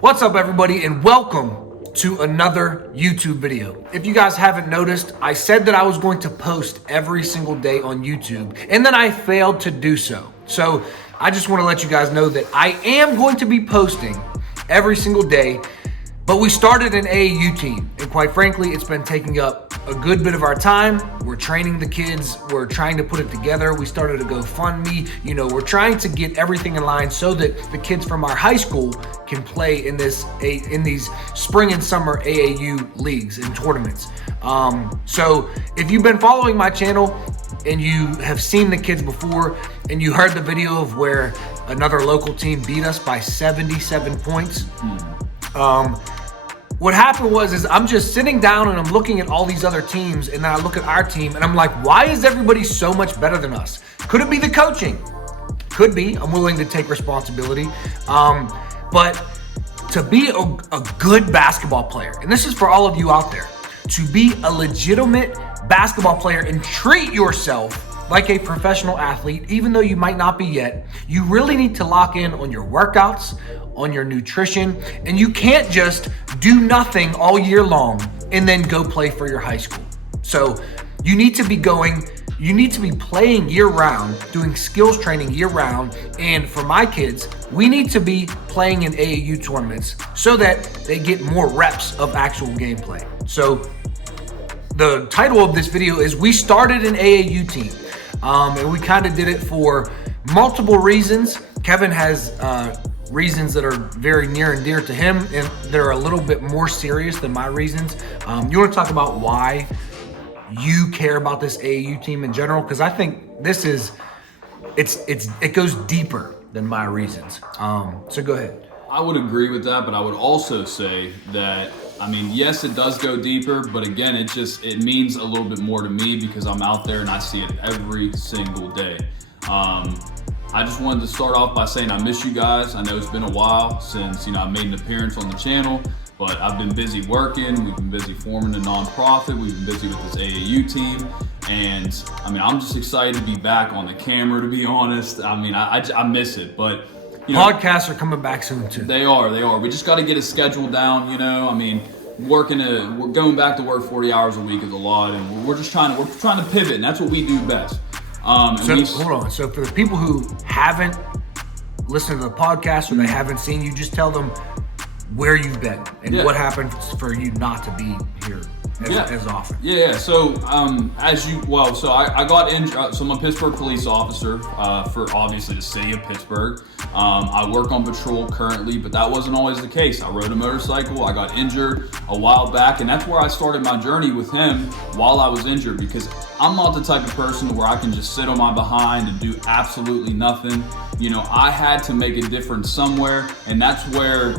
What's up, everybody, and welcome to another YouTube video. If you guys haven't noticed, I said that I was going to post every single day on YouTube, and then I failed to do so. So I just want to let you guys know that I am going to be posting every single day, but we started an AAU team, and quite frankly, it's been taking up a good bit of our time. We're training the kids. We're trying to put it together. We started a GoFundMe. We're trying to get everything in line so that the kids from our high school can play in these spring and summer AAU leagues and tournaments. So if you've been following my channel and you have seen the kids before and you heard the video of where another local team beat us by 77 points, what happened was I'm just sitting down and I'm looking at all these other teams, and then I look at our team and I'm like, why is everybody so much better than us? Could it be the coaching? Could be. I'm willing to take responsibility. But to be a good basketball player, and this is for all of you out there, to be a legitimate basketball player and treat yourself like a professional athlete, even though you might not be yet, you really need to lock in on your workouts, on your nutrition, and you can't just do nothing all year long and then go play for your high school. So you need to be playing year round, doing skills training year round, and for my kids, we need to be playing in AAU tournaments so that they get more reps of actual gameplay. So the title of this video is We Started an AAU Team. And we kind of did it for multiple reasons. Kevin has reasons that are very near and dear to him, and they're a little bit more serious than my reasons. You want to talk about why you care about this AAU team in general? Because I think it goes deeper than my reasons. So go ahead. I would agree with that, but I would also say that, yes, it does go deeper, but again, it means a little bit more to me because I'm out there and I see it every single day. I just wanted to start off by saying I miss you guys. I know it's been a while since, I made an appearance on the channel, but I've been busy working. We've been busy forming a nonprofit. We've been busy with this AAU team. And I'm just excited to be back on the camera, to be honest. I miss it, but podcasts are coming back soon too. They are. We just got to get a schedule down, we're going back to work 40 hours a week is a lot, and we're trying to pivot, and that's what we do best. Hold on. So for the people who haven't listened to the podcast or they haven't seen you, just tell them where you've been and what happened for you not to be here as often. So I got injured. So I'm a Pittsburgh police officer for obviously the city of Pittsburgh. I work on patrol currently, but that wasn't always the case. I rode a motorcycle. I got injured a while back, and that's where I started my journey with him while I was injured, because I'm not the type of person where I can just sit on my behind and do absolutely nothing. I had to make a difference somewhere, and that's where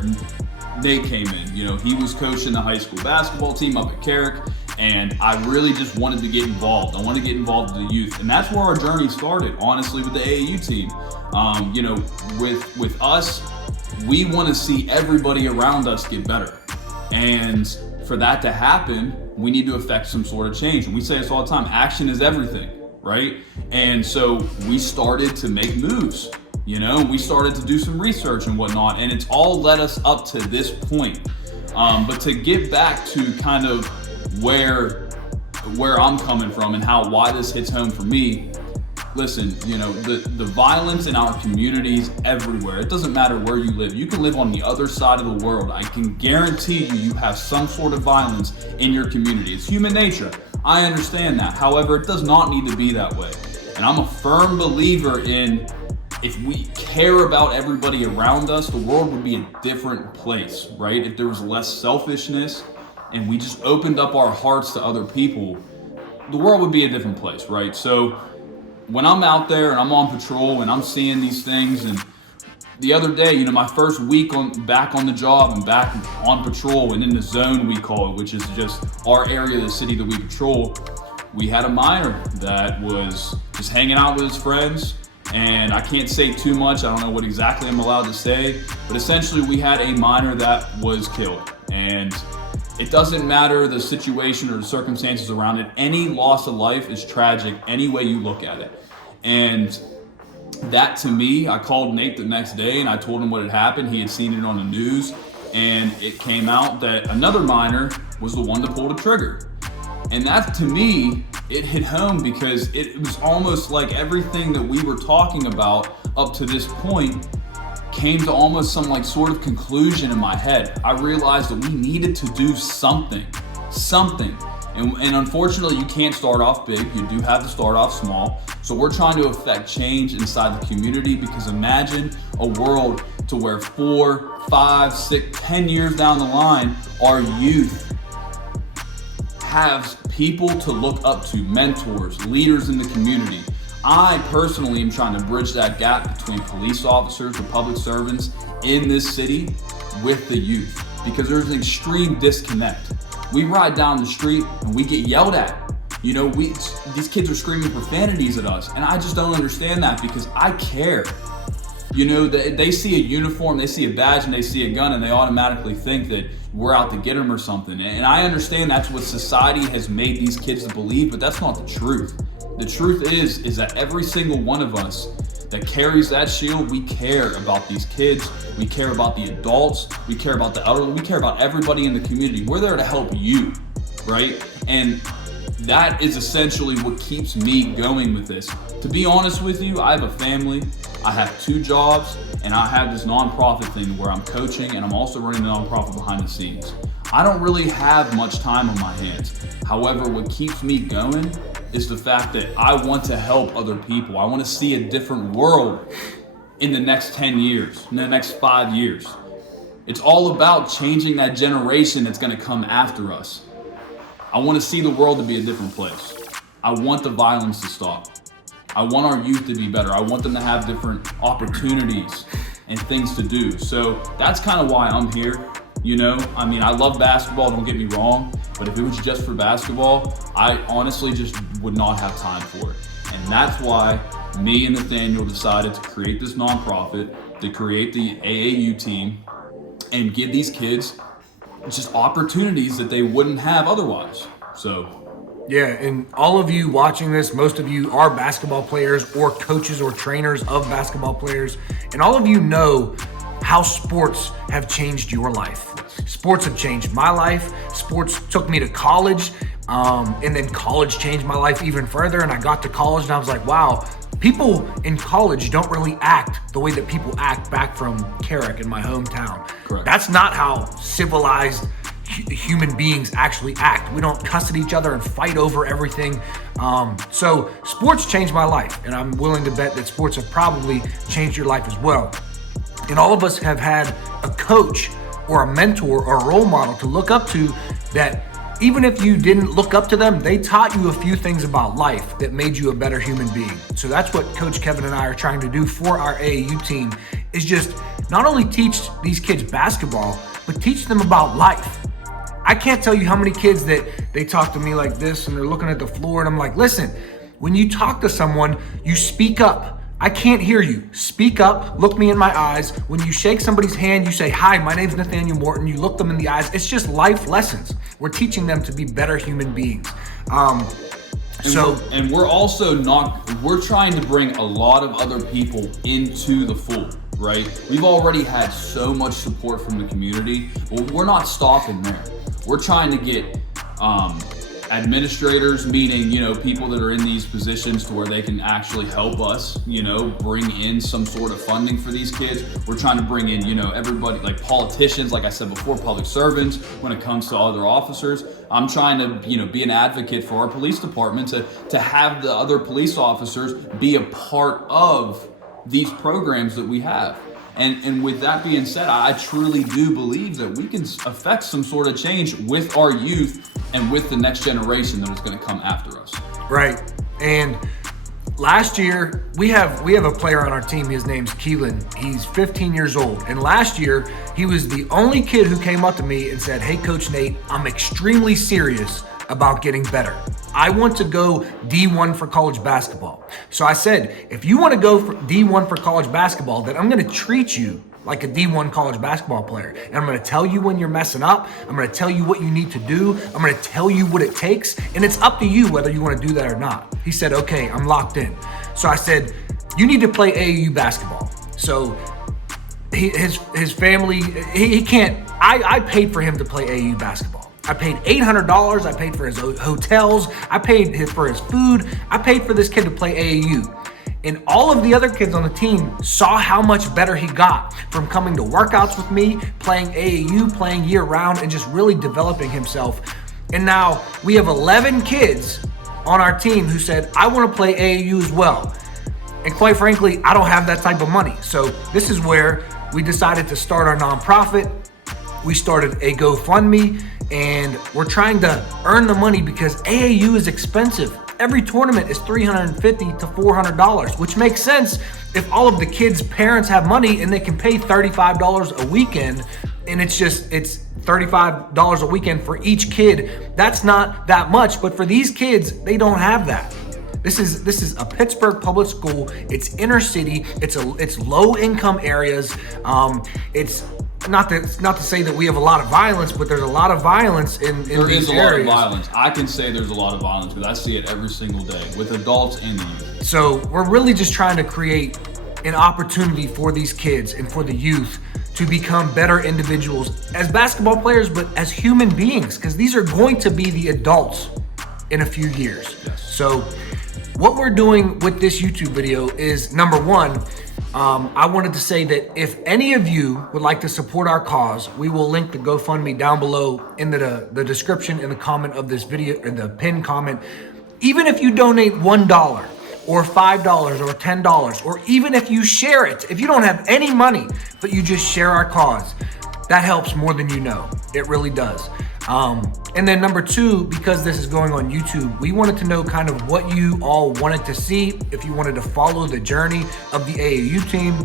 they came in. He was coaching the high school basketball team up at Carrick, and I really just wanted to get involved. I wanted to get involved with the youth, and that's where our journey started, honestly, with the AAU team. With us, we want to see everybody around us get better, and for that to happen, we need to affect some sort of change. And we say this all the time: action is everything, right? And so we started to make moves. We started to do some research and whatnot, and it's all led us up to this point. But to get back to kind of where I'm coming from and why this hits home for me, listen, the violence in our communities everywhere. It doesn't matter where you live. You can live on the other side of the world. I can guarantee you have some sort of violence in your community. It's human nature. I understand that. However, it does not need to be that way. And I'm a firm believer in, if we care about everybody around us, the world would be a different place, right? If there was less selfishness and we just opened up our hearts to other people, the world would be a different place, right? So when I'm out there and I'm on patrol and I'm seeing these things, and the other day, my first week back on the job and back on patrol and in the zone, we call it, which is just our area of the city that we patrol, we had a minor that was just hanging out with his friends. And I can't say too much. I don't know what exactly I'm allowed to say, but essentially we had a minor that was killed. And it doesn't matter the situation or the circumstances around it. Any loss of life is tragic any way you look at it. And that, to me, I called Nate the next day and I told him what had happened. He had seen it on the news. And it came out that another minor was the one to pull the trigger. And that, to me, it hit home because it was almost like everything that we were talking about up to this point came to almost some like sort of conclusion in my head. I realized that we needed to do something. And unfortunately, you can't start off big. You do have to start off small. So we're trying to affect change inside the community, because imagine a world to where 4, 5, 6, 10 years down the line, our youth have people to look up to, mentors, leaders in the community. I personally am trying to bridge that gap between police officers and public servants in this city with the youth, because there's an extreme disconnect. We ride down the street and we get yelled at. You know, these kids are screaming profanities at us, and I just don't understand that, because I care. You know, they see a uniform, they see a badge, and they see a gun, and they automatically think that we're out to get them or something. And I understand that's what society has made these kids to believe, but that's not the truth. The truth is that every single one of us that carries that shield, we care about these kids, we care about the adults, we care about the elderly, we care about everybody in the community. We're there to help you, right? And that is essentially what keeps me going with this. To be honest with you, I have a family, I have 2 jobs, and I have this nonprofit thing where I'm coaching and I'm also running the nonprofit behind the scenes. I don't really have much time on my hands. However, what keeps me going is the fact that I want to help other people. I want to see a different world in the next 10 years, in the next 5 years. It's all about changing that generation that's going to come after us. I want to see the world to be a different place. I want the violence to stop. I want our youth to be better. I want them to have different opportunities and things to do. So that's kind of why I'm here. You know, I mean, I love basketball, don't get me wrong, but if it was just for basketball, I honestly just would not have time for it. And that's why me and Nathanael decided to create this nonprofit, to create the AAU team, and give these kids just opportunities that they wouldn't have otherwise. So yeah, and all of you watching this, most of you are basketball players or coaches or trainers of basketball players, and all of you know how sports have changed your life. Sports have changed my life. Sports took me to college, and then college changed my life even further, and I got to college and I was like, wow, people in college don't really act the way that people act back from Carrick in my hometown. Correct. That's not how civilized human beings actually act. We don't cuss at each other and fight over everything. So sports changed my life, and I'm willing to bet that sports have probably changed your life as well. And all of us have had a coach or a mentor or a role model to look up to, that even if you didn't look up to them, they taught you a few things about life that made you a better human being. So that's what Coach Kevin and I are trying to do for our AAU team, is just not only teach these kids basketball, but teach them about life. I can't tell you how many kids that they talk to me like this and they're looking at the floor, and I'm like, listen, when you talk to someone, you speak up. I can't hear you. Speak up, look me in my eyes. When you shake somebody's hand, you say, hi, my name's Nathanael Morton. You look them in the eyes. It's just life lessons. We're teaching them to be better human beings. We're also we're trying to bring a lot of other people into the fold, right? We've already had so much support from the community, but we're not stopping there. We're trying to get administrators, meaning, you know, people that are in these positions to where they can actually help us, you know, bring in some sort of funding for these kids. We're trying to bring in, you know, everybody, like politicians, like I said before, public servants, when it comes to other officers. I'm trying to, you know, be an advocate for our police department to have the other police officers be a part of these programs that we have. And with that being said, I truly do believe that we can affect some sort of change with our youth and with the next generation that is going to come after us. Right. And last year, we have a player on our team. His name's Keelan. He's 15 years old. And last year, he was the only kid who came up to me and said, hey, Coach Nate, I'm extremely serious about getting better. I want to go D1 for college basketball. So I said, if you want to go for D1 for college basketball, then I'm going to treat you like a D1 college basketball player. And I'm going to tell you when you're messing up. I'm going to tell you what you need to do. I'm going to tell you what it takes. And it's up to you whether you want to do that or not. He said, okay, I'm locked in. So I said, you need to play AAU basketball. So his family, he can't. I paid for him to play AAU basketball. I paid $800. I paid for his hotels. I paid for his food. I paid for this kid to play AAU. And all of the other kids on the team saw how much better he got from coming to workouts with me, playing AAU, playing year round, and just really developing himself. And now we have 11 kids on our team who said, I want to play AAU as well. And quite frankly, I don't have that type of money. So this is where we decided to start our nonprofit. We started a GoFundMe, and we're trying to earn the money because AAU is expensive. Every tournament is $350 to $400, which makes sense if all of the kids' parents have money and they can pay $35 a weekend, and it's $35 a weekend for each kid. That's not that much, but for these kids, they don't have that. This is a Pittsburgh public school. It's inner city. It's low income areas. It's not to say that we have a lot of violence, but there's a lot of violence in these areas. There is a lot of violence. I can say there's a lot of violence because I see it every single day with adults and the youth. So we're really just trying to create an opportunity for these kids and for the youth to become better individuals as basketball players, but as human beings, because these are going to be the adults in a few years. Yes. So what we're doing with this YouTube video is, number one, I wanted to say that if any of you would like to support our cause, we will link the GoFundMe down below in the description, in the comment of this video, in the pinned comment. Even if you donate $1 or $5 or $10, or even if you share it, if you don't have any money, but you just share our cause, that helps more than you know. It really does. And then number two, because this is going on YouTube, we wanted to know kind of what you all wanted to see. If you wanted to follow the journey of the AAU team,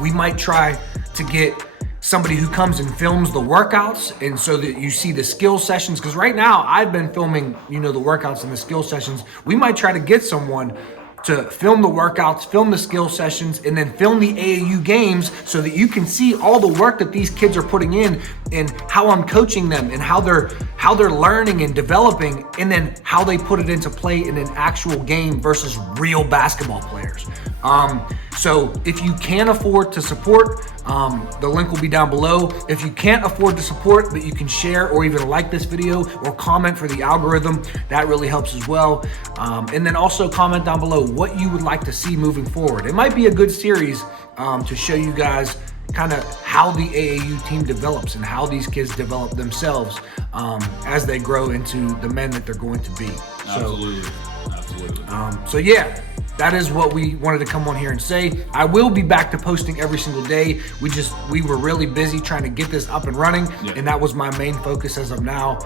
we might try to get somebody who comes and films the workouts, and so that you see the skill sessions. Because right now I've been filming, the workouts and the skill sessions. We might try to get someone to film the workouts, film the skill sessions, and then film the AAU games so that you can see all the work that these kids are putting in and how I'm coaching them and how they're learning and developing, and then how they put it into play in an actual game versus real basketball players. So if you can afford to support, the link will be down below. If you can't afford to support, but you can share or even like this video or comment for the algorithm, that really helps as well. And then also comment down below what you would like to see moving forward. It might be a good series to show you guys kind of how the AAU team develops and how these kids develop themselves as they grow into the men that they're going to be. Absolutely. So yeah, that is what we wanted to come on here and say. I will be back to posting every single day. We were really busy trying to get this up and running, and that was my main focus as of now.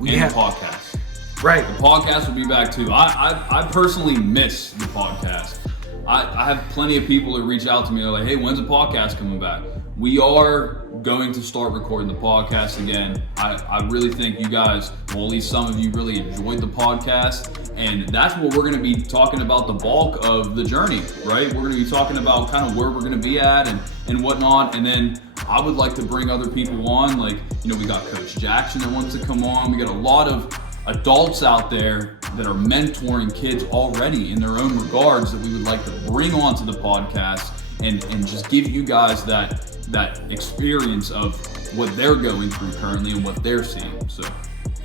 We have podcasts. Right. The podcast will be back too. I personally miss the podcast. I have plenty of people that reach out to me. They're like, hey, when's the podcast coming back? We are going to start recording the podcast again. I really think you guys, well, at least some of you, really enjoyed the podcast. And that's what we're going to be talking about, the bulk of the journey, right? We're going to be talking about kind of where we're going to be at and whatnot. And then I would like to bring other people on. Like, we got Coach Jackson that wants to come on. We got a lot of adults out there that are mentoring kids already in their own regards that we would like to bring onto the podcast and just give you guys that experience of what they're going through currently and what they're seeing. So,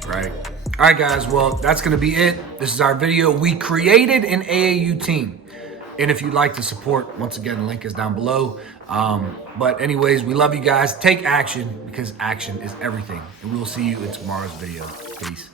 right. All right, guys. Well, that's going to be it. This is our video. We created an AAU team. And if you'd like to support, once again, the link is down below. But anyways, we love you guys. Take action, because action is everything. And we'll see you in tomorrow's video. Peace.